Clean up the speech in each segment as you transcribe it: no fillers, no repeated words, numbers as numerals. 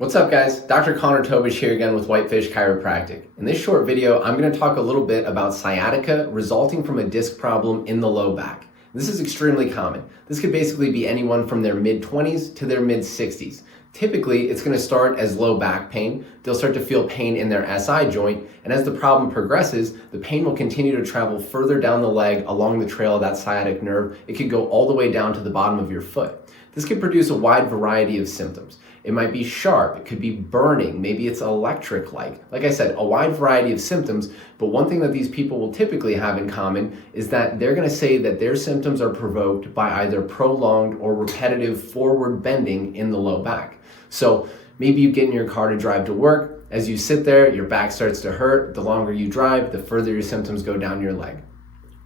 What's up guys? Dr. Connor Tobisch here again with Whitefish Chiropractic. In this short video, I'm going to talk a little bit about sciatica resulting from a disc problem in the low back. This is extremely common. This could basically be anyone from their mid-20s to their mid-60s. Typically, it's going to start as low back pain. They'll start to feel pain in their SI joint, and as the problem progresses, the pain will continue to travel further down the leg along the trail of that sciatic nerve. It could go all the way down to the bottom of your foot. This could produce a wide variety of symptoms. It might be sharp, it could be burning, maybe it's electric-like. Like I said, a wide variety of symptoms, but one thing that these people will typically have in common is that they're going to say that their symptoms are provoked by either prolonged or repetitive forward bending in the low back. So maybe you get in your car to drive to work. As you sit there, your back starts to hurt. The longer you drive, the further your symptoms go down your leg.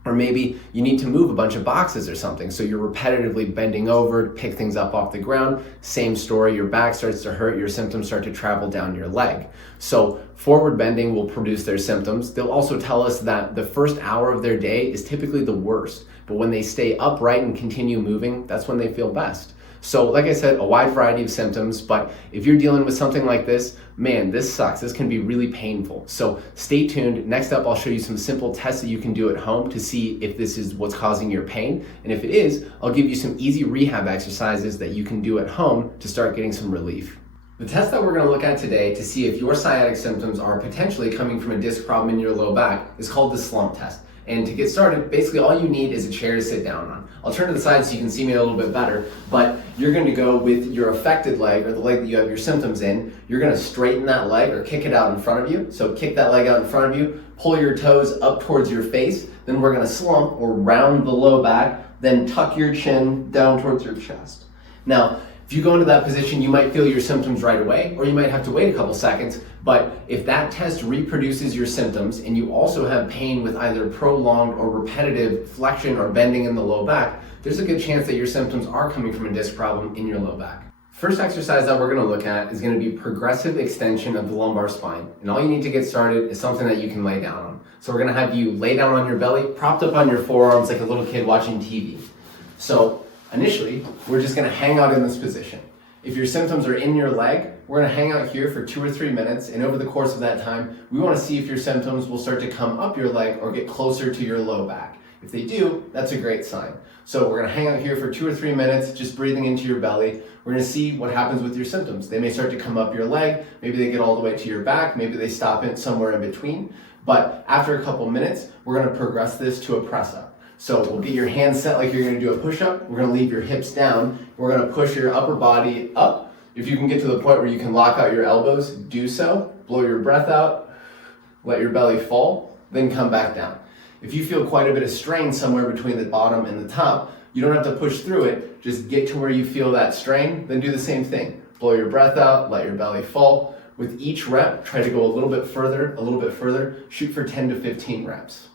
Or maybe you need to move a bunch of boxes or something, so you're repetitively bending over to pick things up off the ground. Same story, your back starts to hurt, your symptoms start to travel down your leg. So forward bending will produce their symptoms. They'll also tell us that the first hour of their day is typically the worst, but when they stay upright and continue moving, that's when they feel best. So like I said, a wide variety of symptoms, but if you're dealing with something like this, man, this sucks. This can be really painful. So stay tuned. Next up, I'll show you some simple tests that you can do at home to see if this is what's causing your pain. And if it is, I'll give you some easy rehab exercises that you can do at home to start getting some relief. The test that we're going to look at today to see if your sciatic symptoms are potentially coming from a disc problem in your low back is called the slump test. And to get started, basically all you need is a chair to sit down on. I'll turn to the side so you can see me a little bit better, but you're going to go with your affected leg, or the leg that you have your symptoms in. You're going to straighten that leg or kick it out in front of you. So kick that leg out in front of you, pull your toes up towards your face, then we're going to slump or round the low back, then tuck your chin down towards your chest. Now, if you go into that position, you might feel your symptoms right away, or you might have to wait a couple seconds. But if that test reproduces your symptoms and you also have pain with either prolonged or repetitive flexion or bending in the low back, there's a good chance that your symptoms are coming from a disc problem in your low back. First exercise that we're going to look at is going to be progressive extension of the lumbar spine. And all you need to get started is something that you can lay down on. So we're going to have you lay down on your belly, propped up on your forearms like a little kid watching TV. So initially, we're just going to hang out in this position. If your symptoms are in your leg, we're going to hang out here for 2 or 3 minutes, and over the course of that time, we want to see if your symptoms will start to come up your leg or get closer to your low back. If they do, that's a great sign. So we're going to hang out here for 2 or 3 minutes, just breathing into your belly. We're going to see what happens with your symptoms. They may start to come up your leg, maybe they get all the way to your back, maybe they stop it somewhere in between. But after a couple minutes, we're going to progress this to a press up. So we'll get your hands set like you're going to do a push-up. We're going to leave your hips down. We're going to push your upper body up. If you can get to the point where you can lock out your elbows, do so. Blow your breath out. Let your belly fall. Then come back down. If you feel quite a bit of strain somewhere between the bottom and the top, you don't have to push through it. Just get to where you feel that strain. Then do the same thing. Blow your breath out. Let your belly fall. With each rep, try to go a little bit further. Shoot for 10 to 15 reps.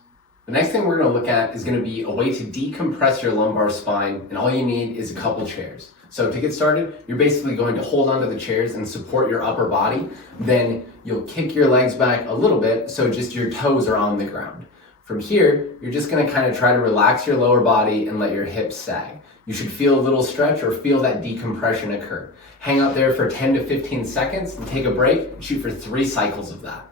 The next thing we're going to look at is going to be a way to decompress your lumbar spine, and all you need is a couple chairs. So to get started, you're basically going to hold onto the chairs and support your upper body. Then you'll kick your legs back a little bit so just your toes are on the ground. From here, you're just going to kind of try to relax your lower body and let your hips sag. You should feel a little stretch or feel that decompression occur. Hang out there for 10 to 15 seconds and take a break and shoot for 3 cycles of that.